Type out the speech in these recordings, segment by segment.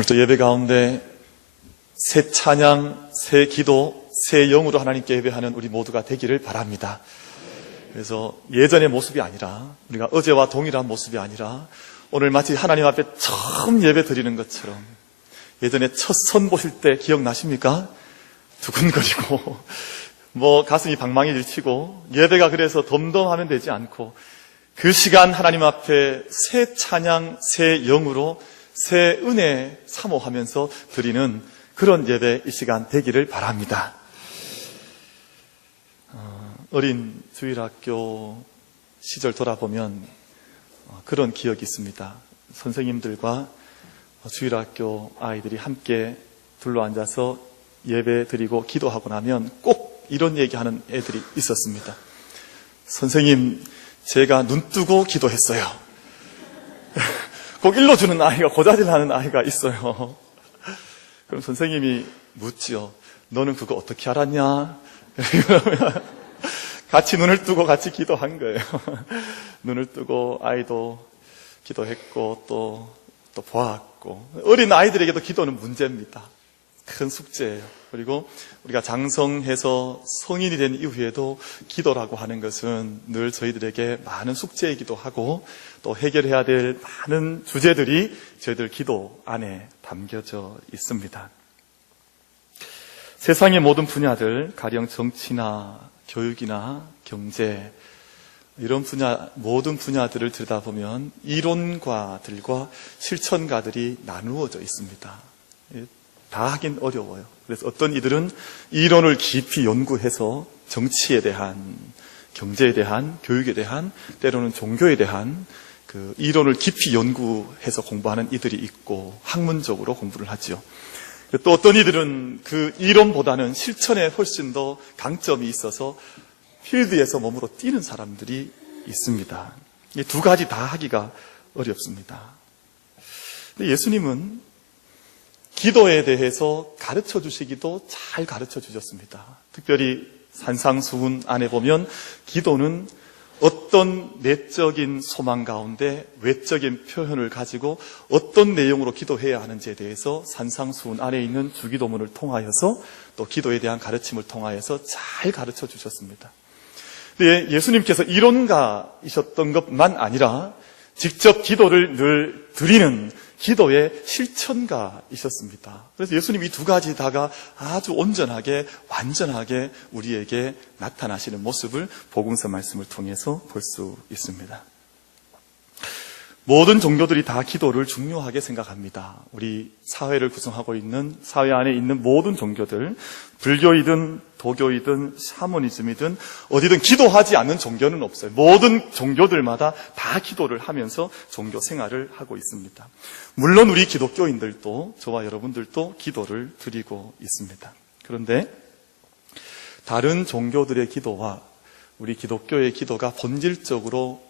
오늘도 예배 가운데 새 찬양, 새 기도, 새 영으로 하나님께 예배하는 우리 모두가 되기를 바랍니다. 그래서 예전의 모습이 아니라, 우리가 어제와 동일한 모습이 아니라 오늘 마치 하나님 앞에 처음 예배 드리는 것처럼, 예전에 첫 선 보실 때 기억나십니까? 두근거리고 가슴이 방망이를 치고, 예배가 그래서 덤덤하면 되지 않고 그 시간 하나님 앞에 새 찬양, 새 영으로 새 은혜 사모하면서 드리는 그런 예배 이 시간 되기를 바랍니다. 어린 주일학교 시절 돌아보면 그런 기억이 있습니다. 선생님들과 주일학교 아이들이 함께 둘러앉아서 예배 드리고 기도하고 나면 꼭 이런 얘기하는 애들이 있었습니다. 선생님, 제가 눈 뜨고 기도했어요. 꼭 일러주는 아이가, 고자질하는 아이가 있어요. 그럼 선생님이 묻지요. 너는 그거 어떻게 알았냐? 같이 눈을 뜨고 같이 기도한 거예요. 눈을 뜨고 아이도 기도했고 또 보았고, 어린 아이들에게도 기도는 문제입니다. 큰 숙제예요. 그리고 우리가 장성해서 성인이 된 이후에도 기도라고 하는 것은 늘 저희들에게 많은 숙제이기도 하고, 또 해결해야 될 많은 주제들이 저희들 기도 안에 담겨져 있습니다. 세상의 모든 분야들, 가령 정치나 교육이나 경제, 이런 모든 분야들을 들여다보면 이론가들과 실천가들이 나누어져 있습니다. 다 하긴 어려워요. 그래서 어떤 이들은 이론을 깊이 연구해서 정치에 대한, 경제에 대한, 교육에 대한, 때로는 종교에 대한 그 이론을 깊이 연구해서 공부하는 이들이 있고, 학문적으로 공부를 하죠. 또 어떤 이들은 그 이론보다는 실천에 훨씬 더 강점이 있어서 필드에서 몸으로 뛰는 사람들이 있습니다. 이 두 가지 다 하기가 어렵습니다. 근데 예수님은 기도에 대해서 가르쳐 주시기도 잘 가르쳐 주셨습니다. 특별히 산상수훈 안에 보면 기도는 어떤 내적인 소망 가운데 외적인 표현을 가지고 어떤 내용으로 기도해야 하는지에 대해서 산상수훈 안에 있는 주기도문을 통하여서, 또 기도에 대한 가르침을 통하여서 잘 가르쳐 주셨습니다. 예수님께서 이론가이셨던 것만 아니라 직접 기도를 늘 드리는 기도의 실천가이셨습니다. 그래서 예수님 이 두 가지 다가 아주 온전하게, 완전하게 우리에게 나타나시는 모습을 복음서 말씀을 통해서 볼 수 있습니다. 모든 종교들이 다 기도를 중요하게 생각합니다. 우리 사회를 구성하고 있는, 사회 안에 있는 모든 종교들, 불교이든 도교이든 샤머니즘이든 어디든 기도하지 않는 종교는 없어요. 모든 종교들마다 다 기도를 하면서 종교 생활을 하고 있습니다. 물론 우리 기독교인들도, 저와 여러분들도 기도를 드리고 있습니다. 그런데 다른 종교들의 기도와 우리 기독교의 기도가 본질적으로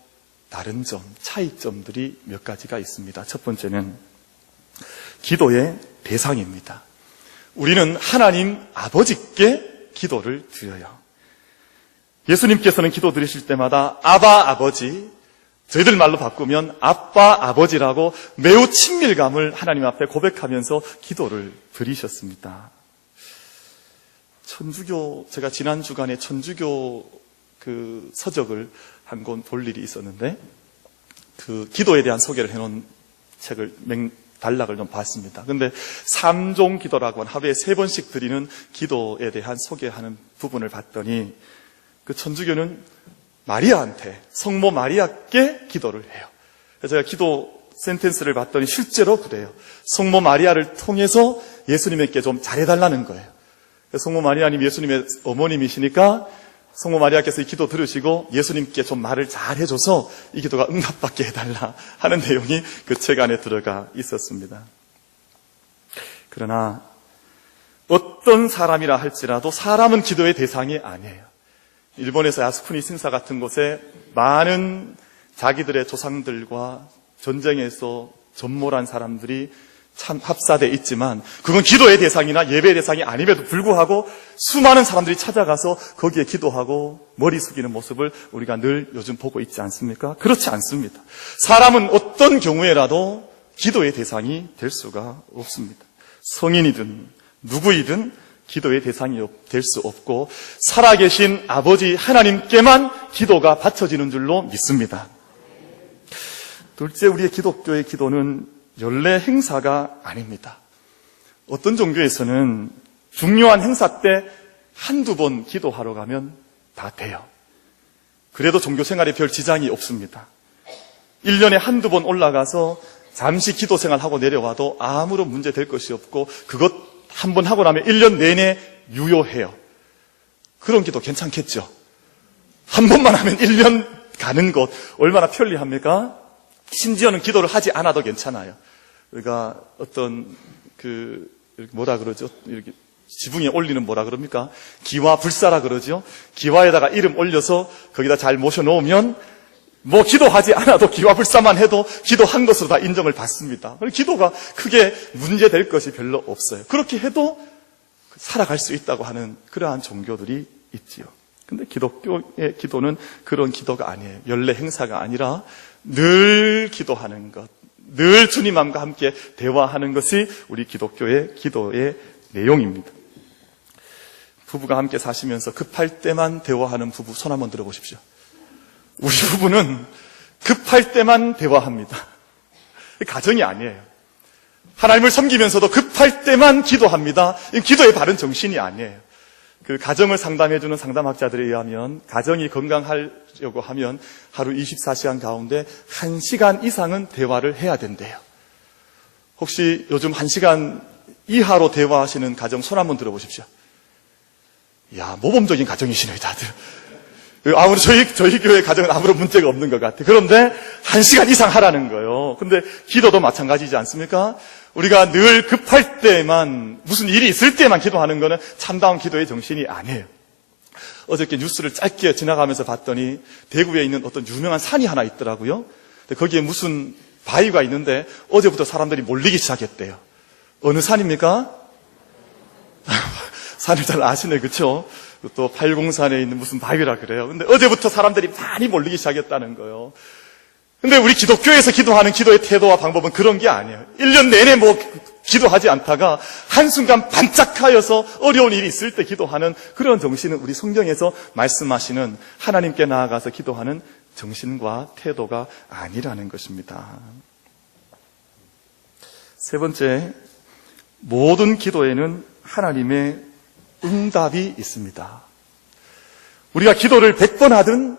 다른 점, 차이점들이 몇 가지가 있습니다. 첫 번째는 기도의 대상입니다. 우리는 하나님 아버지께 기도를 드려요. 예수님께서는 기도 드리실 때마다 아바 아버지, 저희들 말로 바꾸면 아빠 아버지라고 매우 친밀감을 하나님 앞에 고백하면서 기도를 드리셨습니다. 제가 지난 주간에 천주교 그 서적을 한 권 볼 일이 있었는데, 그 기도에 대한 소개를 해놓은 책을 단락을 좀 봤습니다. 근데 3종 기도라고 하루에 3번씩 드리는 기도에 대한 소개하는 부분을 봤더니, 그 천주교는 마리아한테, 성모 마리아께 기도를 해요. 그래서 제가 기도 센텐스를 봤더니 실제로 그래요. 성모 마리아를 통해서 예수님에게 좀 잘해달라는 거예요. 성모 마리아님 예수님의 어머님이시니까 성모 마리아께서 이 기도 들으시고 예수님께 좀 말을 잘 해줘서 이 기도가 응답받게 해달라 하는 내용이 그 책 안에 들어가 있었습니다. 그러나 어떤 사람이라 할지라도 사람은 기도의 대상이 아니에요. 일본에서 야스쿠니 신사 같은 곳에 많은 자기들의 조상들과 전쟁에서 전몰한 사람들이 참 합사돼 있지만, 그건 기도의 대상이나 예배의 대상이 아님에도 불구하고 수많은 사람들이 찾아가서 거기에 기도하고 머리 숙이는 모습을 우리가 늘 요즘 보고 있지 않습니까? 그렇지 않습니다. 사람은 어떤 경우에라도 기도의 대상이 될 수가 없습니다. 성인이든 누구이든 기도의 대상이 될 수 없고 살아계신 아버지 하나님께만 기도가 바쳐지는 줄로 믿습니다. 둘째, 우리의 기독교의 기도는 연례 행사가 아닙니다. 어떤 종교에서는 중요한 행사 때 한두 번 기도하러 가면 다 돼요. 그래도 종교 생활에 별 지장이 없습니다. 1년에 한두 번 올라가서 잠시 기도 생활하고 내려와도 아무런 문제 될 것이 없고 그것 한 번 하고 나면 1년 내내 유효해요. 그런 기도 괜찮겠죠? 한 번만 하면 1년 가는 것 얼마나 편리합니까? 심지어는 기도를 하지 않아도 괜찮아요. 우리가 어떤 뭐라 그러죠? 이렇게 지붕에 올리는 뭐라 그럽니까? 기와 불사라 그러죠? 기와에다가 이름 올려서 거기다 잘 모셔놓으면 뭐 기도하지 않아도 기와 불사만 해도 기도한 것으로 다 인정을 받습니다. 기도가 크게 문제될 것이 별로 없어요. 그렇게 해도 살아갈 수 있다고 하는 그러한 종교들이 있지요. 근데 기독교의 기도는 그런 기도가 아니에요. 연례 행사가 아니라 늘 기도하는 것, 늘 주님과 함께 대화하는 것이 우리 기독교의 기도의 내용입니다. 부부가 함께 사시면서 급할 때만 대화하는 부부 손 한번 들어보십시오. 우리 부부는 급할 때만 대화합니다. 가정이 아니에요. 하나님을 섬기면서도 급할 때만 기도합니다. 기도의 바른 정신이 아니에요. 그 가정을 상담해주는 상담학자들에 의하면 가정이 건강하려고 하면 하루 24시간 가운데 1시간 이상은 대화를 해야 된대요. 혹시 요즘 1시간 이하로 대화하시는 가정 손 한번 들어보십시오. 이야, 모범적인 가정이시네요, 다들. 아무리 저희 교회 가정은 아무런 문제가 없는 것 같아요. 그런데 1시간 이상 하라는 거예요. 근데 기도도 마찬가지지 않습니까? 우리가 늘 급할 때만, 무슨 일이 있을 때만 기도하는 거는 참다운 기도의 정신이 아니에요. 어저께 뉴스를 짧게 지나가면서 봤더니 대구에 있는 어떤 유명한 산이 하나 있더라고요. 거기에 무슨 바위가 있는데 어제부터 사람들이 몰리기 시작했대요. 어느 산입니까? 산을 잘 아시네, 그렇죠? 또 팔공산에 있는 무슨 바위라 그래요. 근데 어제부터 사람들이 많이 몰리기 시작했다는 거예요. 근데 우리 기독교에서 기도하는 기도의 태도와 방법은 그런 게 아니에요. 1년 내내 기도하지 않다가 한순간 반짝하여서 어려운 일이 있을 때 기도하는 그런 정신은 우리 성경에서 말씀하시는 하나님께 나아가서 기도하는 정신과 태도가 아니라는 것입니다. 세 번째, 모든 기도에는 하나님의 응답이 있습니다. 우리가 기도를 100번 하든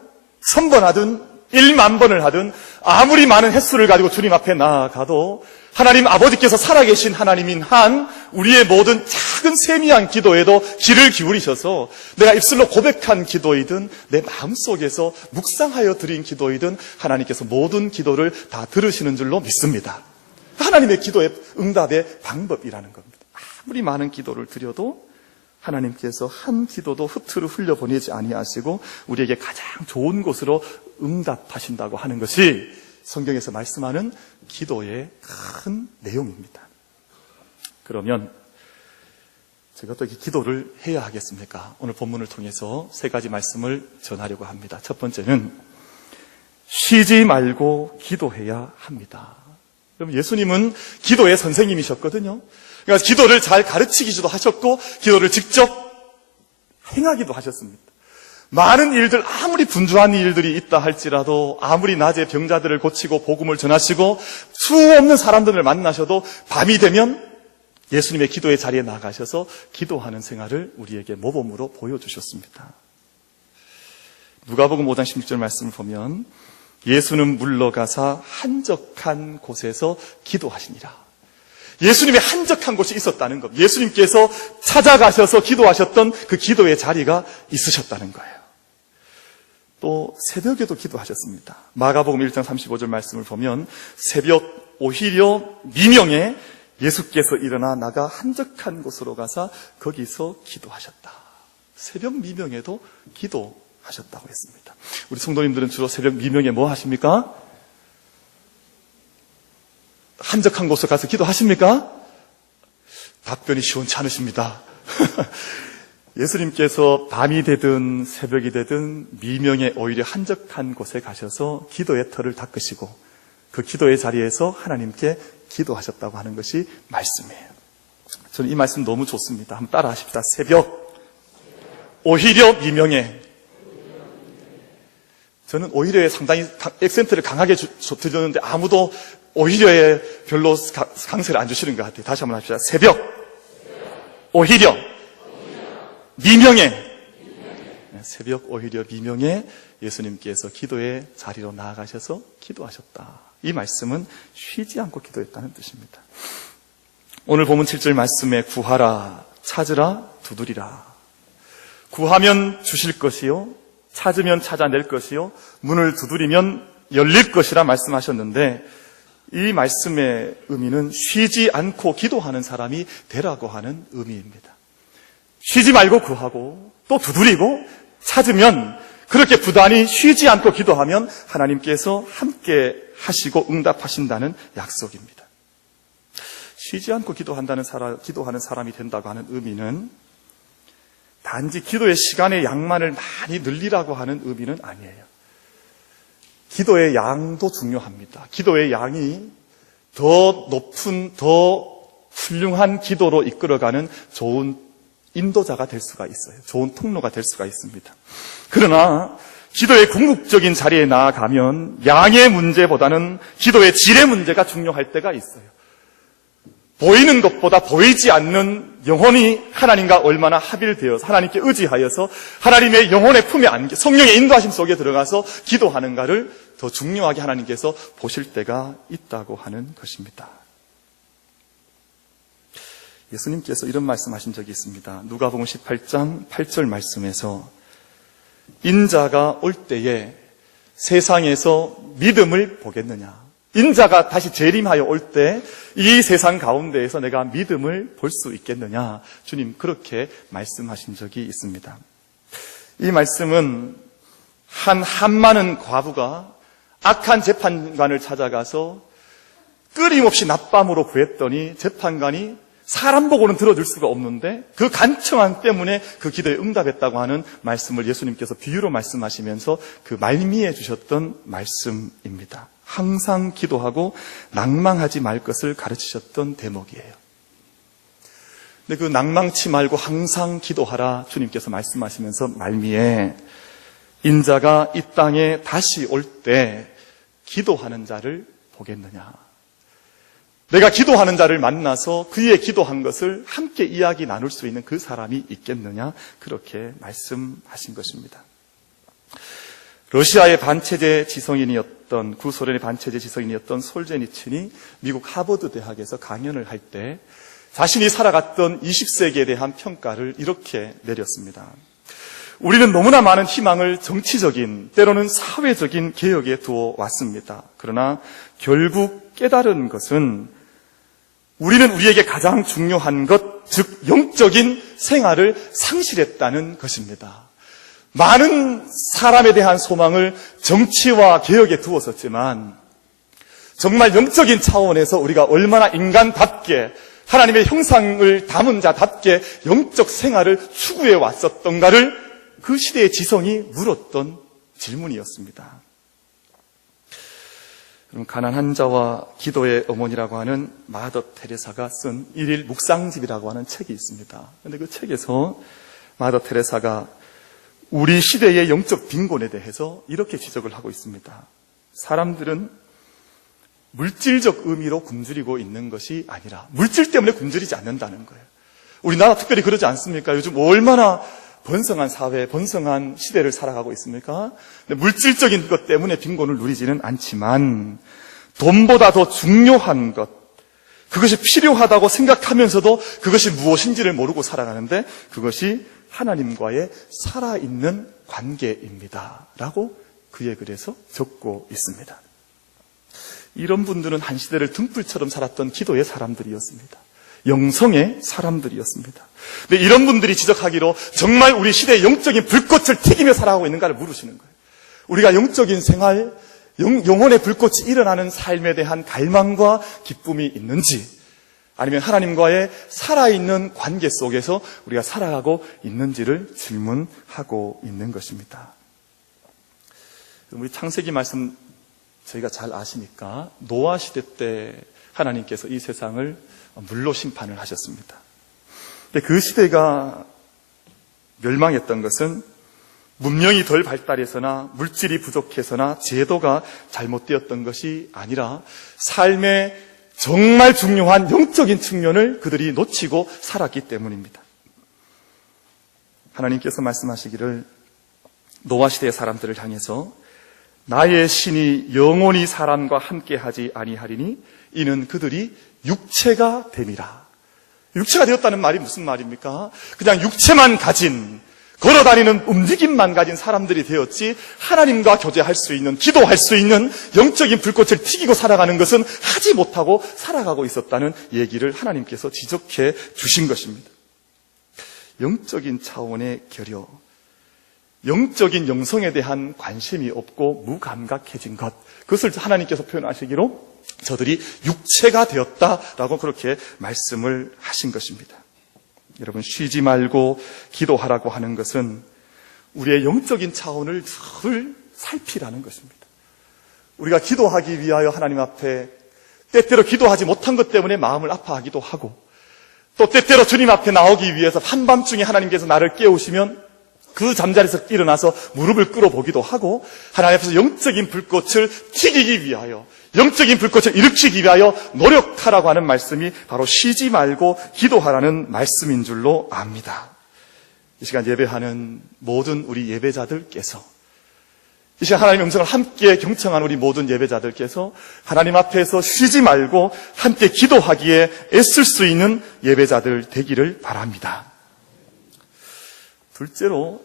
1000번 하든 1만 번을 하든 아무리 많은 횟수를 가지고 주님 앞에 나아가도 하나님 아버지께서 살아계신 하나님인 한 우리의 모든 작은 세미한 기도에도 귀를 기울이셔서 내가 입술로 고백한 기도이든 내 마음속에서 묵상하여 드린 기도이든 하나님께서 모든 기도를 다 들으시는 줄로 믿습니다. 하나님의 기도의 응답의 방법이라는 겁니다. 아무리 많은 기도를 드려도 하나님께서 한 기도도 흩으로 흘려보내지 아니하시고 우리에게 가장 좋은 곳으로 응답하신다고 하는 것이 성경에서 말씀하는 기도의 큰 내용입니다. 그러면 제가 어떻게 기도를 해야 하겠습니까? 오늘 본문을 통해서 세 가지 말씀을 전하려고 합니다. 첫 번째는 쉬지 말고 기도해야 합니다. 그럼 예수님은 기도의 선생님이셨거든요. 그러니까 기도를 잘 가르치기도 하셨고 기도를 직접 행하기도 하셨습니다. 많은 일들, 아무리 분주한 일들이 있다 할지라도 아무리 낮에 병자들을 고치고 복음을 전하시고 수없는 사람들을 만나셔도 밤이 되면 예수님의 기도의 자리에 나가셔서 기도하는 생활을 우리에게 모범으로 보여주셨습니다. 누가복음 5장 16절 말씀을 보면 예수는 물러가사 한적한 곳에서 기도하시니라. 예수님의 한적한 곳이 있었다는 것. 예수님께서 찾아가셔서 기도하셨던 그 기도의 자리가 있으셨다는 거예요. 또 새벽에도 기도하셨습니다. 마가복음 1장 35절 말씀을 보면 새벽 오히려 미명에 예수께서 일어나 나가 한적한 곳으로 가서 거기서 기도하셨다. 새벽 미명에도 기도하셨다고 했습니다. 우리 성도님들은 주로 새벽 미명에 뭐 하십니까? 한적한 곳에 가서 기도하십니까? 답변이 시원치 않으십니다. 예수님께서 밤이 되든 새벽이 되든 미명에 오히려 한적한 곳에 가셔서 기도의 털을 닦으시고 그 기도의 자리에서 하나님께 기도하셨다고 하는 것이 말씀이에요. 저는 이 말씀 너무 좋습니다. 한번 따라 하십시다. 새벽, 오히려 미명에. 저는 오히려에 상당히 액센트를 강하게 드렸는데 아무도 오히려에 별로 강세를 안 주시는 것 같아요. 다시 한번 합시다. 새벽, 오히려, 미명에. 새벽, 오히려, 미명에 예수님께서 기도의 자리로 나아가셔서 기도하셨다. 이 말씀은 쉬지 않고 기도했다는 뜻입니다. 오늘 본문 7절 말씀에 구하라, 찾으라, 두드리라. 구하면 주실 것이요, 찾으면 찾아낼 것이요, 문을 두드리면 열릴 것이라 말씀하셨는데, 이 말씀의 의미는 쉬지 않고 기도하는 사람이 되라고 하는 의미입니다. 쉬지 말고 구하고 또 두드리고 찾으면, 그렇게 부단히 쉬지 않고 기도하면 하나님께서 함께 하시고 응답하신다는 약속입니다. 쉬지 않고 기도하는 사람이 된다고 하는 의미는 단지 기도의 시간의 양만을 많이 늘리라고 하는 의미는 아니에요. 기도의 양도 중요합니다. 기도의 양이 더 높은, 더 훌륭한 기도로 이끌어가는 좋은 인도자가 될 수가 있어요. 좋은 통로가 될 수가 있습니다. 그러나 기도의 궁극적인 자리에 나아가면 양의 문제보다는 기도의 질의 문제가 중요할 때가 있어요. 보이는 것보다 보이지 않는 영혼이 하나님과 얼마나 합일되어서 하나님께 의지하여서 하나님의 영혼의 품에 안겨 성령의 인도하심 속에 들어가서 기도하는가를 더 중요하게 하나님께서 보실 때가 있다고 하는 것입니다. 예수님께서 이런 말씀하신 적이 있습니다. 누가복음 18장 8절 말씀에서 인자가 올 때에 세상에서 믿음을 보겠느냐. 인자가 다시 재림하여 올 때 이 세상 가운데에서 내가 믿음을 볼 수 있겠느냐. 주님 그렇게 말씀하신 적이 있습니다. 이 말씀은 한 많은 과부가 악한 재판관을 찾아가서 끊임없이 낮밤으로 구했더니 재판관이 사람 보고는 들어줄 수가 없는데 그 간청함 때문에 그 기도에 응답했다고 하는 말씀을 예수님께서 비유로 말씀하시면서 그 말미에 주셨던 말씀입니다. 항상 기도하고 낭망하지 말 것을 가르치셨던 대목이에요. 근데 그 낭망치 말고 항상 기도하라 주님께서 말씀하시면서 말미에 인자가 이 땅에 다시 올 때 기도하는 자를 보겠느냐. 내가 기도하는 자를 만나서 그의 기도한 것을 함께 이야기 나눌 수 있는 그 사람이 있겠느냐. 그렇게 말씀하신 것입니다. 러시아의 반체제 지성인이었던, 구소련의 반체제 지성인이었던 솔제니친이 미국 하버드 대학에서 강연을 할 때 자신이 살아갔던 20세기에 대한 평가를 이렇게 내렸습니다. 우리는 너무나 많은 희망을 정치적인, 때로는 사회적인 개혁에 두어 왔습니다. 그러나 결국 깨달은 것은 우리는 우리에게 가장 중요한 것, 즉 영적인 생활을 상실했다는 것입니다. 많은 사람에 대한 소망을 정치와 개혁에 두었었지만 정말 영적인 차원에서 우리가 얼마나 인간답게 하나님의 형상을 담은 자답게 영적 생활을 추구해 왔었던가를 그 시대의 지성이 물었던 질문이었습니다. 가난한 자와 기도의 어머니라고 하는 마더 테레사가 쓴 일일 묵상집이라고 하는 책이 있습니다. 그런데 그 책에서 마더 테레사가 우리 시대의 영적 빈곤에 대해서 이렇게 지적을 하고 있습니다. 사람들은 물질적 의미로 굶주리고 있는 것이 아니라 물질 때문에 굶주리지 않는다는 거예요. 우리나라 특별히 그러지 않습니까? 요즘 얼마나 번성한 사회, 번성한 시대를 살아가고 있습니까? 물질적인 것 때문에 빈곤을 누리지는 않지만 돈보다 더 중요한 것, 그것이 필요하다고 생각하면서도 그것이 무엇인지를 모르고 살아가는데 그것이 하나님과의 살아있는 관계입니다. 라고 그의 글에서 적고 있습니다. 이런 분들은 한 시대를 등불처럼 살았던 기도의 사람들이었습니다. 영성의 사람들이었습니다. 근데 이런 분들이 지적하기로 정말 우리 시대의 영적인 불꽃을 튀기며 살아가고 있는가를 물으시는 거예요. 우리가 영적인 생활, 영혼의 불꽃이 일어나는 삶에 대한 갈망과 기쁨이 있는지, 아니면 하나님과의 살아있는 관계 속에서 우리가 살아가고 있는지를 질문하고 있는 것입니다. 우리 창세기 말씀 저희가 잘 아시니까 노아 시대 때 하나님께서 이 세상을 물로 심판을 하셨습니다. 근데 그 시대가 멸망했던 것은 문명이 덜 발달해서나 물질이 부족해서나 제도가 잘못되었던 것이 아니라 삶의 정말 중요한 영적인 측면을 그들이 놓치고 살았기 때문입니다. 하나님께서 말씀하시기를 노아 시대의 사람들을 향해서 나의 신이 영원히 사람과 함께하지 아니하리니 이는 그들이 육체가 됨이라. 육체가 되었다는 말이 무슨 말입니까? 그냥 육체만 가진, 걸어다니는 움직임만 가진 사람들이 되었지 하나님과 교제할 수 있는, 기도할 수 있는 영적인 불꽃을 튀기고 살아가는 것은 하지 못하고 살아가고 있었다는 얘기를 하나님께서 지적해 주신 것입니다. 영적인 차원의 결여, 영적인 영성에 대한 관심이 없고 무감각해진 것, 그것을 하나님께서 표현하시기로 저들이 육체가 되었다라고 그렇게 말씀을 하신 것입니다. 여러분, 쉬지 말고 기도하라고 하는 것은 우리의 영적인 차원을 늘 살피라는 것입니다. 우리가 기도하기 위하여 하나님 앞에 때때로 기도하지 못한 것 때문에 마음을 아파하기도 하고, 또 때때로 주님 앞에 나오기 위해서 한밤중에 하나님께서 나를 깨우시면 그 잠자리에서 일어나서 무릎을 꿇어보기도 하고, 하나님 앞에서 영적인 불꽃을 튀기기 위하여, 영적인 불꽃을 일으키기 위하여 노력하라고 하는 말씀이 바로 쉬지 말고 기도하라는 말씀인 줄로 압니다. 이 시간 예배하는 모든 우리 예배자들께서, 이 시간 하나님의 음성을 함께 경청한 우리 모든 예배자들께서 하나님 앞에서 쉬지 말고 함께 기도하기에 애쓸 수 있는 예배자들 되기를 바랍니다. 둘째로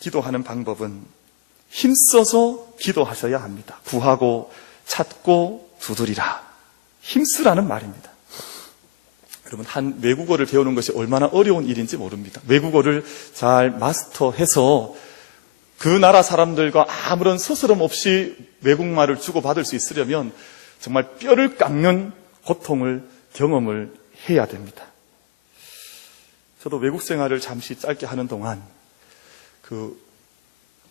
기도하는 방법은 힘써서 기도하셔야 합니다. 구하고 찾고 두드리라. 힘쓰라는 말입니다. 여러분, 한 외국어를 배우는 것이 얼마나 어려운 일인지 모릅니다. 외국어를 잘 마스터해서 그 나라 사람들과 아무런 서스럼 없이 외국말을 주고받을 수 있으려면 정말 뼈를 깎는 고통을 경험을 해야 됩니다. 저도 외국 생활을 잠시 짧게 하는 동안 그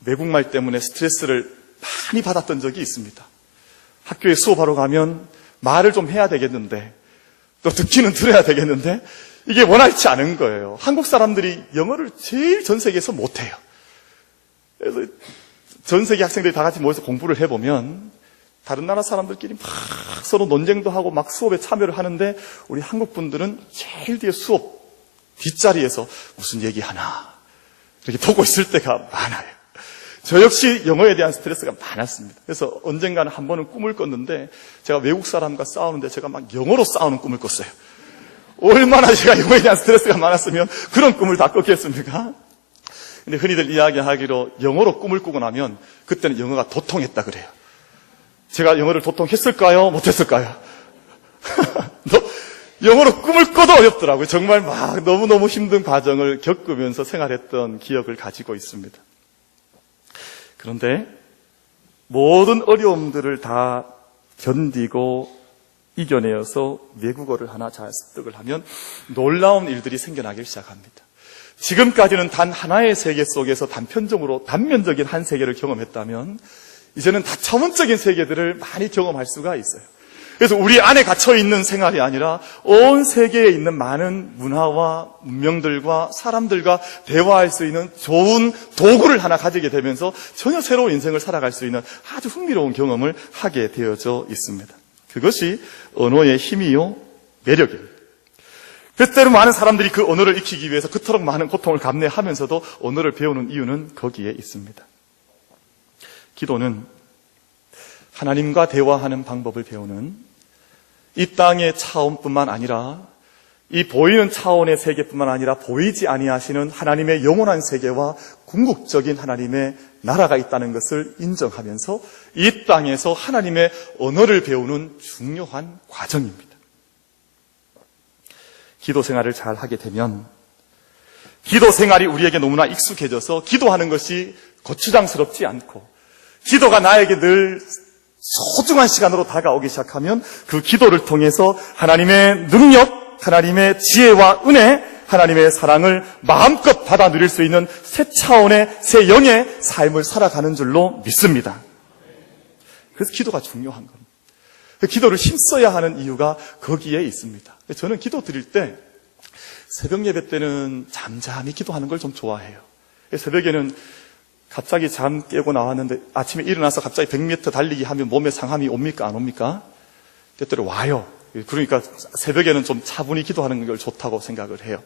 외국말 때문에 스트레스를 많이 받았던 적이 있습니다. 학교에 수업하러 가면 말을 좀 해야 되겠는데, 또 듣기는 들어야 되겠는데, 이게 원활치 않은 거예요. 한국 사람들이 영어를 제일 전 세계에서 못해요. 그래서 전 세계 학생들이 다 같이 모여서 공부를 해보면 다른 나라 사람들끼리 막 서로 논쟁도 하고 막 수업에 참여를 하는데, 우리 한국 분들은 제일 뒤에 수업 뒷자리에서 무슨 얘기하나 이렇게 보고 있을 때가 많아요. 저 역시 영어에 대한 스트레스가 많았습니다. 그래서 언젠가는 한 번은 꿈을 꿨는데, 제가 외국 사람과 싸우는데 제가 막 영어로 싸우는 꿈을 꿨어요. 얼마나 제가 영어에 대한 스트레스가 많았으면 그런 꿈을 다 꿨겠습니까? 근데 흔히들 이야기하기로 영어로 꿈을 꾸고 나면 그때는 영어가 도통했다 그래요. 제가 영어를 도통했을까요? 못했을까요? 영어로 꿈을 꿔도 어렵더라고요. 정말 막 너무너무 힘든 과정을 겪으면서 생활했던 기억을 가지고 있습니다. 그런데 모든 어려움들을 다 견디고 이겨내어서 외국어를 하나 잘 습득을 하면 놀라운 일들이 생겨나기 시작합니다. 지금까지는 단 하나의 세계 속에서 단면적인 한 세계를 경험했다면 이제는 다차원적인 세계들을 많이 경험할 수가 있어요. 그래서 우리 안에 갇혀있는 생활이 아니라 온 세계에 있는 많은 문화와 문명들과 사람들과 대화할 수 있는 좋은 도구를 하나 가지게 되면서 전혀 새로운 인생을 살아갈 수 있는 아주 흥미로운 경험을 하게 되어져 있습니다. 그것이 언어의 힘이요 매력입니다. 그래서 때로 많은 사람들이 그 언어를 익히기 위해서 그토록 많은 고통을 감내하면서도 언어를 배우는 이유는 거기에 있습니다. 기도는 하나님과 대화하는 방법을 배우는 이 땅의 차원뿐만 아니라 이 보이는 차원의 세계뿐만 아니라 보이지 아니하시는 하나님의 영원한 세계와 궁극적인 하나님의 나라가 있다는 것을 인정하면서 이 땅에서 하나님의 언어를 배우는 중요한 과정입니다. 기도 생활을 잘 하게 되면 기도 생활이 우리에게 너무나 익숙해져서 기도하는 것이 거추장스럽지 않고 기도가 나에게 늘 소중한 시간으로 다가오기 시작하면 그 기도를 통해서 하나님의 능력, 하나님의 지혜와 은혜, 하나님의 사랑을 마음껏 받아 누릴 수 있는 새 차원의 새 영의 삶을 살아가는 줄로 믿습니다. 그래서 기도가 중요한 겁니다. 그 기도를 힘써야 하는 이유가 거기에 있습니다. 저는 기도 드릴 때 새벽 예배 때는 잠잠히 기도하는 걸 좀 좋아해요. 새벽에는 갑자기 잠 깨고 나왔는데 아침에 일어나서 갑자기 100m 달리기 하면 몸에 상함이 옵니까 안 옵니까? 때때로 와요. 그러니까 새벽에는 좀 차분히 기도하는 걸 좋다고 생각을 해요.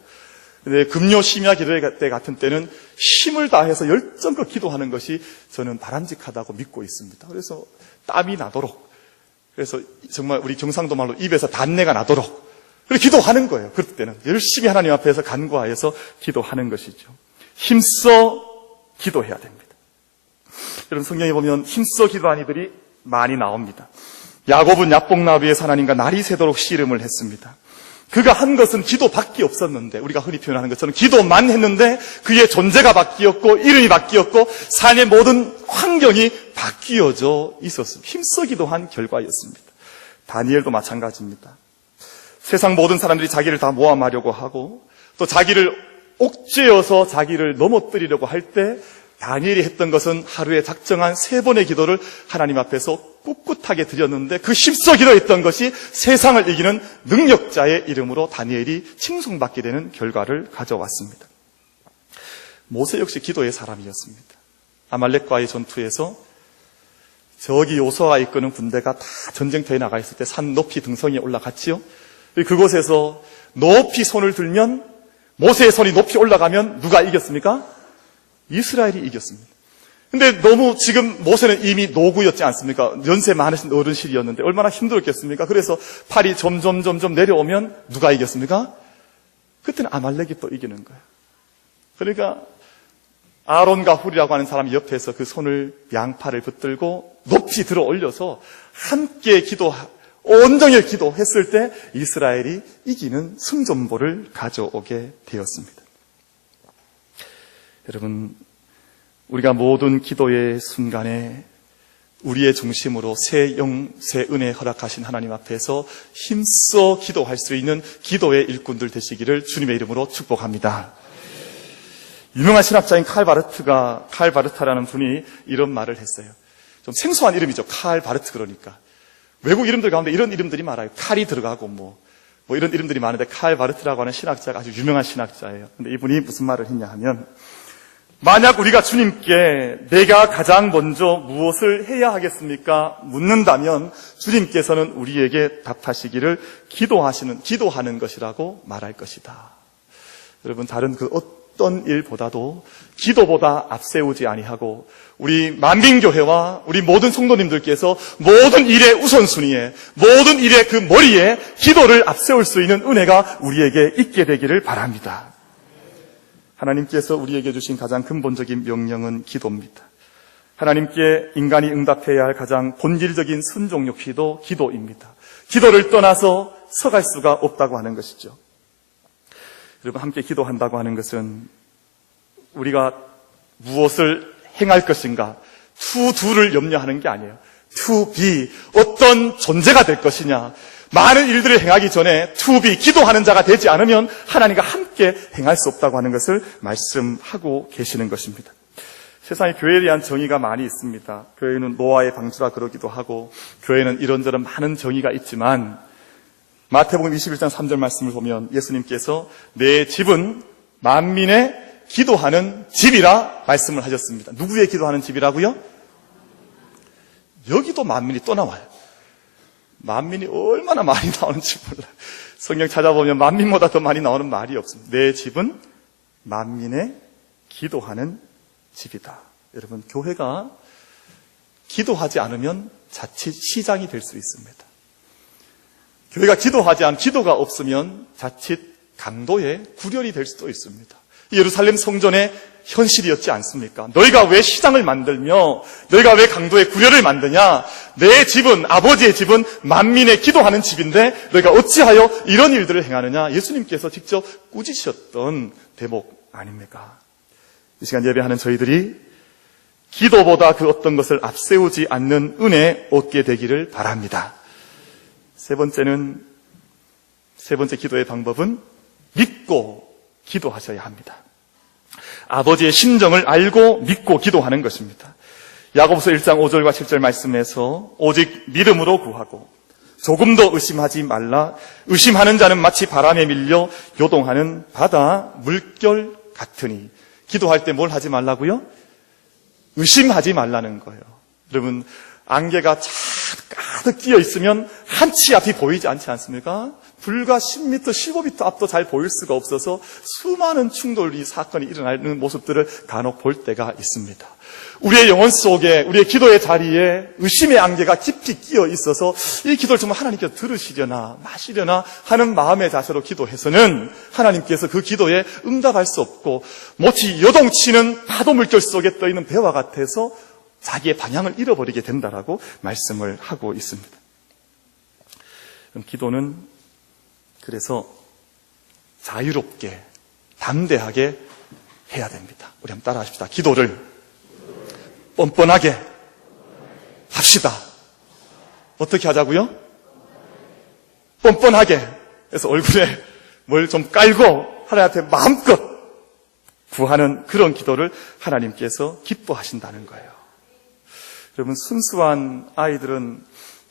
근데 금요 심야 기도회 때 같은 때는 힘을 다해서 열정껏 기도하는 것이 저는 바람직하다고 믿고 있습니다. 그래서 땀이 나도록, 그래서 정말 우리 경상도 말로 입에서 단내가 나도록 그렇게 기도하는 거예요. 그럴 때는 열심히 하나님 앞에서 간구하여서 기도하는 것이죠. 힘써 기도해야 됩니다. 여러분, 성경에 보면 힘써 기도한 이들이 많이 나옵니다. 야곱은 야복나루에서 하나님과 날이 새도록 씨름을 했습니다. 그가 한 것은 기도밖에 없었는데, 우리가 흔히 표현하는 것처럼 기도만 했는데 그의 존재가 바뀌었고 이름이 바뀌었고 삶의 모든 환경이 바뀌어져 있었습니다. 힘써 기도한 결과였습니다. 다니엘도 마찬가지입니다. 세상 모든 사람들이 자기를 다 모함하려고 하고 또 자기를 옥죄어서 자기를 넘어뜨리려고 할 때 다니엘이 했던 것은 하루에 작정한 3번의 기도를 하나님 앞에서 꿋꿋하게 드렸는데 그 힘써 기도했던 것이 세상을 이기는 능력자의 이름으로 다니엘이 칭송받게 되는 결과를 가져왔습니다. 모세 역시 기도의 사람이었습니다. 아말렉과의 전투에서 저기 요수아가 이끄는 군대가 다 전쟁터에 나가 있을 때 산 높이 등성이에 올라갔지요. 그곳에서 높이 손을 들면, 모세의 손이 높이 올라가면 누가 이겼습니까? 이스라엘이 이겼습니다. 근데 너무 지금 모세는 이미 노구였지 않습니까? 연세 많으신 어른실이었는데 얼마나 힘들었겠습니까? 그래서 팔이 점점 내려오면 누가 이겼습니까? 그때는 아말렉이 또 이기는 거예요. 그러니까 아론과 훌이라고 하는 사람이 옆에서 그 손을 양팔을 붙들고 높이 들어 올려서 함께 온정의 기도했을 때 이스라엘이 이기는 승전보를 가져오게 되었습니다. 여러분, 우리가 모든 기도의 순간에 우리의 중심으로 새 영, 새 은혜 허락하신 하나님 앞에서 힘써 기도할 수 있는 기도의 일꾼들 되시기를 주님의 이름으로 축복합니다. 유명한 신학자인 칼 바르타라는 분이 이런 말을 했어요. 좀 생소한 이름이죠. 칼 바르트. 그러니까 외국 이름들 가운데 이런 이름들이 많아요. 칼이 들어가고 뭐 이런 이름들이 많은데 칼 바르트라고 하는 신학자가 아주 유명한 신학자예요. 근데 이분이 무슨 말을 했냐 하면, 만약 우리가 주님께 내가 가장 먼저 무엇을 해야 하겠습니까? 묻는다면 주님께서는 우리에게 답하시기를 기도하는 것이라고 말할 것이다. 여러분, 다른 그 어떤 일보다도 기도보다 앞세우지 아니하고 우리 만민교회와 우리 모든 성도님들께서 모든 일의 우선순위에, 모든 일의 그 머리에 기도를 앞세울 수 있는 은혜가 우리에게 있게 되기를 바랍니다. 하나님께서 우리에게 주신 가장 근본적인 명령은 기도입니다. 하나님께 인간이 응답해야 할 가장 본질적인 순종 욕시도 기도입니다. 기도를 떠나서 서갈 수가 없다고 하는 것이죠. 여러분, 함께 기도한다고 하는 것은 우리가 무엇을 행할 것인가, do를 염려하는 게 아니에요. to be, 어떤 존재가 될 것이냐, 많은 일들을 행하기 전에 to be, 기도하는 자가 되지 않으면 하나님과 함께 행할 수 없다고 하는 것을 말씀하고 계시는 것입니다. 세상에 교회에 대한 정의가 많이 있습니다. 교회는 노아의 방주라 그러기도 하고, 교회는 이런저런 많은 정의가 있지만 마태복음 21장 3절 말씀을 보면 예수님께서 내 집은 만민의 기도하는 집이라 말씀을 하셨습니다. 누구의 기도하는 집이라고요? 여기도 만민이 또 나와요. 만민이 얼마나 많이 나오는지 몰라요. 성경 찾아보면 만민보다 더 많이 나오는 말이 없습니다. 내 집은 만민의 기도하는 집이다. 여러분, 교회가 기도하지 않으면 자칫 시장이 될 수 있습니다. 교회가 기도가 없으면 자칫 강도의 구렬이 될 수도 있습니다. 예루살렘 성전의 현실이었지 않습니까? 너희가 왜 시장을 만들며 너희가 왜 강도의 구렬을 만드냐? 내 집은, 아버지의 집은 만민의 기도하는 집인데 너희가 어찌하여 이런 일들을 행하느냐? 예수님께서 직접 꾸짖으셨던 대목 아닙니까? 이 시간 예배하는 저희들이 기도보다 그 어떤 것을 앞세우지 않는 은혜 얻게 되기를 바랍니다. 세 번째 기도의 방법은 믿고 기도하셔야 합니다. 아버지의 심정을 알고 믿고 기도하는 것입니다. 야고보서 1장 5절과 7절 말씀에서 오직 믿음으로 구하고 조금도 의심하지 말라. 의심하는 자는 마치 바람에 밀려 요동하는 바다 물결 같으니. 기도할 때 뭘 하지 말라고요? 의심하지 말라는 거예요. 여러분, 안개가 가득 끼어 있으면 한치 앞이 보이지 않지 않습니까? 불과 10m, 15m 앞도 잘 보일 수가 없어서 수많은 충돌이, 사건이 일어나는 모습들을 간혹 볼 때가 있습니다. 우리의 영혼 속에, 우리의 기도의 자리에 의심의 안개가 깊이 끼어 있어서 이 기도를 정말 하나님께서 들으시려나 마시려나 하는 마음의 자세로 기도해서는 하나님께서 그 기도에 응답할 수 없고 마치 요동치는 파도 물결 속에 떠있는 배와 같아서 자기의 방향을 잃어버리게 된다라고 말씀을 하고 있습니다. 그럼 기도는 그래서 자유롭게, 담대하게 해야 됩니다. 우리 한번 따라 하십시다. 기도를 뻔뻔하게 합시다. 어떻게 하자고요? 뻔뻔하게. 그래서 얼굴에 뭘 좀 깔고 하나님한테 마음껏 구하는 그런 기도를 하나님께서 기뻐하신다는 거예요. 여러분, 순수한 아이들은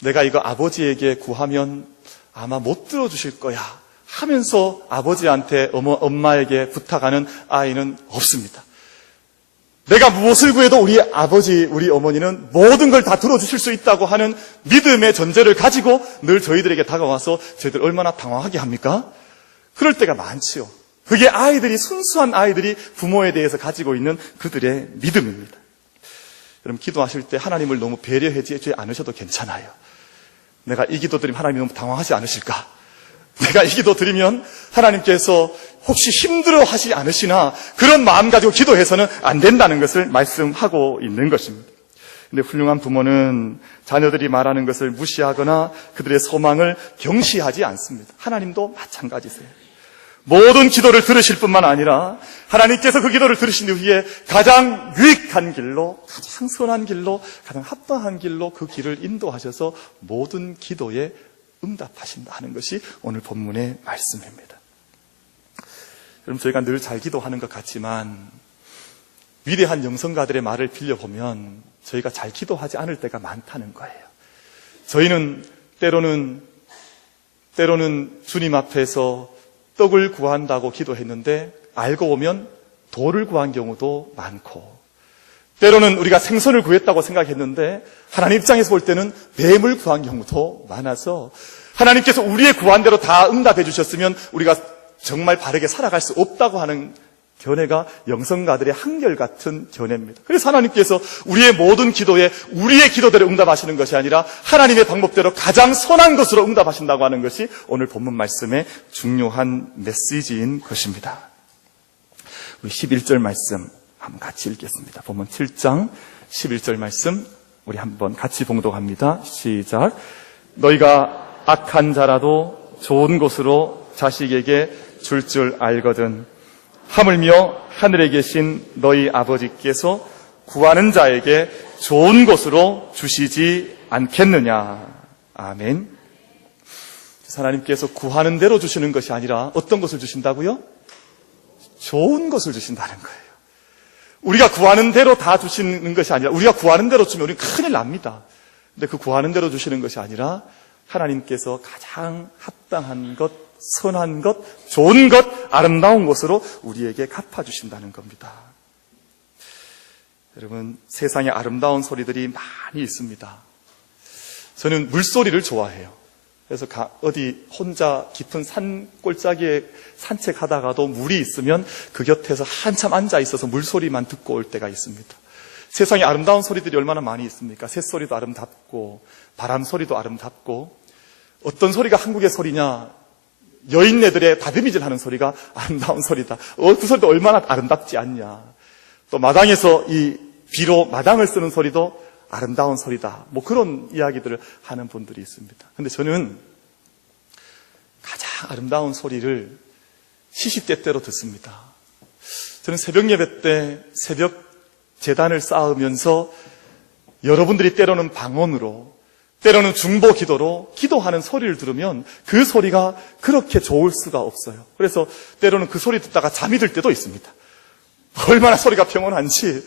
내가 이거 아버지에게 구하면 아마 못 들어주실 거야 하면서 아버지한테 엄마에게 부탁하는 아이는 없습니다. 내가 무엇을 구해도 우리 아버지, 우리 어머니는 모든 걸 다 들어주실 수 있다고 하는 믿음의 전제를 가지고 늘 저희들에게 다가와서 저희들 얼마나 당황하게 합니까? 그럴 때가 많지요. 그게 아이들이, 순수한 아이들이 부모에 대해서 가지고 있는 그들의 믿음입니다. 여러분, 기도하실 때 하나님을 너무 배려하지 않으셔도 괜찮아요. 내가 이 기도 드리면 하나님이 너무 당황하지 않으실까? 내가 이 기도 드리면 하나님께서 혹시 힘들어 하시지 않으시나? 그런 마음 가지고 기도해서는 안 된다는 것을 말씀하고 있는 것입니다. 근데 훌륭한 부모는 자녀들이 말하는 것을 무시하거나 그들의 소망을 경시하지 않습니다. 하나님도 마찬가지세요. 모든 기도를 들으실 뿐만 아니라 하나님께서 그 기도를 들으신 후에 가장 유익한 길로, 가장 선한 길로, 가장 합당한 길로 그 길을 인도하셔서 모든 기도에 응답하신다 하는 것이 오늘 본문의 말씀입니다. 여러분, 저희가 늘 잘 기도하는 것 같지만 위대한 영성가들의 말을 빌려보면 저희가 잘 기도하지 않을 때가 많다는 거예요. 저희는 때로는 주님 앞에서 떡을 구한다고 기도했는데 알고 보면 돌을 구한 경우도 많고, 때로는 우리가 생선을 구했다고 생각했는데 하나님 입장에서 볼 때는 뱀을 구한 경우도 많아서 하나님께서 우리의 구한 대로 다 응답해 주셨으면 우리가 정말 바르게 살아갈 수 없다고 하는 견해가 영성가들의 한결같은 견해입니다. 그래서 하나님께서 우리의 모든 기도에 우리의 기도대로 응답하시는 것이 아니라 하나님의 방법대로 가장 선한 것으로 응답하신다고 하는 것이 오늘 본문 말씀의 중요한 메시지인 것입니다. 우리 11절 말씀 한번 같이 읽겠습니다. 본문 7장 11절 말씀 우리 한번 같이 봉독합니다. 시작. 너희가 악한 자라도 좋은 곳으로 자식에게 줄 줄 알거든 하물며 하늘에 계신 너희 아버지께서 구하는 자에게 좋은 곳으로 주시지 않겠느냐. 아멘. 하나님께서 구하는 대로 주시는 것이 아니라 어떤 것을 주신다고요? 좋은 것을 주신다는 거예요. 우리가 구하는 대로 다 주시는 것이 아니라, 우리가 구하는 대로 주면 우리는 큰일 납니다. 근데 그 구하는 대로 주시는 것이 아니라 하나님께서 가장 합당한 것, 선한 것, 좋은 것, 아름다운 것으로 우리에게 갚아주신다는 겁니다. 여러분, 세상에 아름다운 소리들이 많이 있습니다. 저는 물소리를 좋아해요. 그래서 어디 혼자 깊은 산 골짜기에 산책하다가도 물이 있으면 그 곁에서 한참 앉아 있어서 물소리만 듣고 올 때가 있습니다. 세상에 아름다운 소리들이 얼마나 많이 있습니까? 새소리도 아름답고 바람 소리도 아름답고, 어떤 소리가 한국의 소리냐? 여인네들의 다듬이질 하는 소리가 아름다운 소리다. 그 소리도 얼마나 아름답지 않냐. 또 마당에서 이 비로 마당을 쓰는 소리도 아름다운 소리다. 뭐 그런 이야기들을 하는 분들이 있습니다. 근데 저는 가장 아름다운 소리를 시시때때로 듣습니다. 저는 새벽 예배 때 새벽 제단을 쌓으면서 여러분들이 때로는 방언으로, 때로는 중보 기도로 기도하는 소리를 들으면 그 소리가 그렇게 좋을 수가 없어요. 그래서 때로는 그 소리 듣다가 잠이 들 때도 있습니다. 얼마나 소리가 평온한지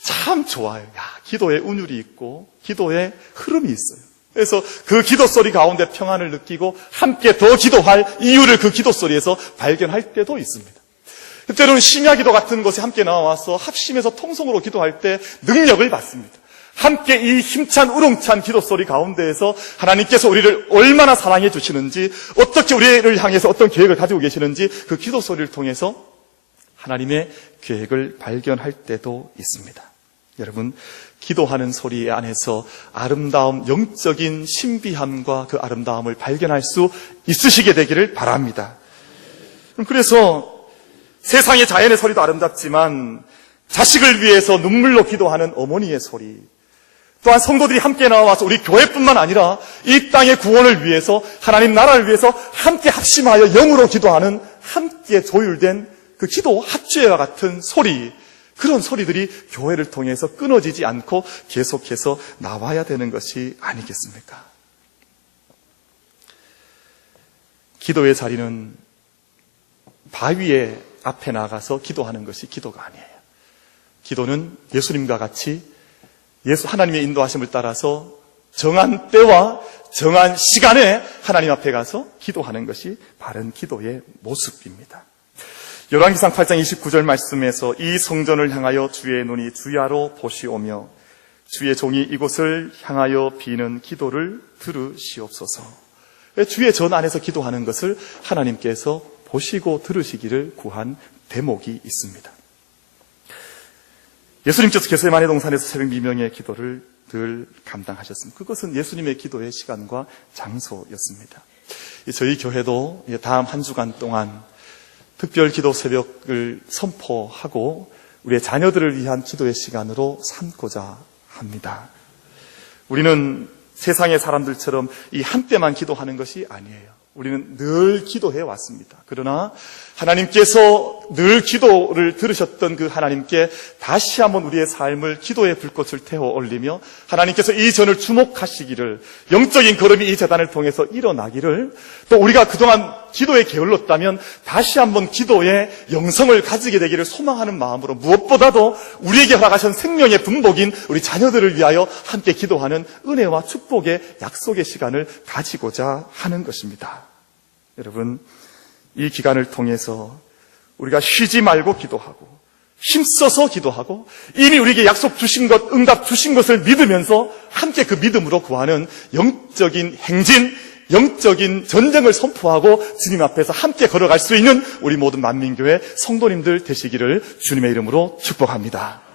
참 좋아요. 기도에 운율이 있고 기도에 흐름이 있어요. 그래서 그 기도 소리 가운데 평안을 느끼고 함께 더 기도할 이유를 그 기도 소리에서 발견할 때도 있습니다. 때로는 심야 기도 같은 것이 함께 나와서 합심해서 통성으로 기도할 때 능력을 받습니다. 함께 이 힘찬 우렁찬 기도 소리 가운데에서 하나님께서 우리를 얼마나 사랑해 주시는지, 어떻게 우리를 향해서 어떤 계획을 가지고 계시는지 그 기도 소리를 통해서 하나님의 계획을 발견할 때도 있습니다. 여러분, 기도하는 소리 안에서 아름다움, 영적인 신비함과 그 아름다움을 발견할 수 있으시게 되기를 바랍니다. 그래서 세상의 자연의 소리도 아름답지만 자식을 위해서 눈물로 기도하는 어머니의 소리, 또한 성도들이 함께 나와서 우리 교회뿐만 아니라 이 땅의 구원을 위해서, 하나님 나라를 위해서 함께 합심하여 영으로 기도하는 함께 조율된 그 기도 합주와 같은 소리, 그런 소리들이 교회를 통해서 끊어지지 않고 계속해서 나와야 되는 것이 아니겠습니까? 기도의 자리는 바위의 앞에 나가서 기도하는 것이 기도가 아니에요. 기도는 예수님과 같이 하나님의 인도하심을 따라서 정한 때와 정한 시간에 하나님 앞에 가서 기도하는 것이 바른 기도의 모습입니다. 열왕기상 8장 29절 말씀에서 이 성전을 향하여 주의 눈이 주야로 보시오며 주의 종이 이곳을 향하여 비는 기도를 들으시옵소서. 주의 전 안에서 기도하는 것을 하나님께서 보시고 들으시기를 구한 대목이 있습니다. 예수님께서 겟세마네 동산에서 새벽 미명의 기도를 늘 감당하셨습니다. 그것은 예수님의 기도의 시간과 장소였습니다. 저희 교회도 다음 한 주간 동안 특별 기도 새벽을 선포하고 우리의 자녀들을 위한 기도의 시간으로 삼고자 합니다. 우리는 세상의 사람들처럼 이 한때만 기도하는 것이 아니에요. 우리는 늘 기도해 왔습니다. 그러나 하나님께서 늘 기도를 들으셨던 그 하나님께 다시 한번 우리의 삶을 기도의 불꽃을 태워 올리며 하나님께서 이 전을 주목하시기를, 영적인 걸음이 이 재단을 통해서 일어나기를, 또 우리가 그동안 기도에 게을렀다면 다시 한번 기도의 영성을 가지게 되기를 소망하는 마음으로, 무엇보다도 우리에게 허락하신 생명의 분복인 우리 자녀들을 위하여 함께 기도하는 은혜와 축복의 약속의 시간을 가지고자 하는 것입니다. 여러분, 이 기간을 통해서 우리가 쉬지 말고 기도하고 힘써서 기도하고 이미 우리에게 약속 주신 것, 응답 주신 것을 믿으면서 함께 그 믿음으로 구하는 영적인 행진, 영적인 전쟁을 선포하고 주님 앞에서 함께 걸어갈 수 있는 우리 모든 만민교회 성도님들 되시기를 주님의 이름으로 축복합니다.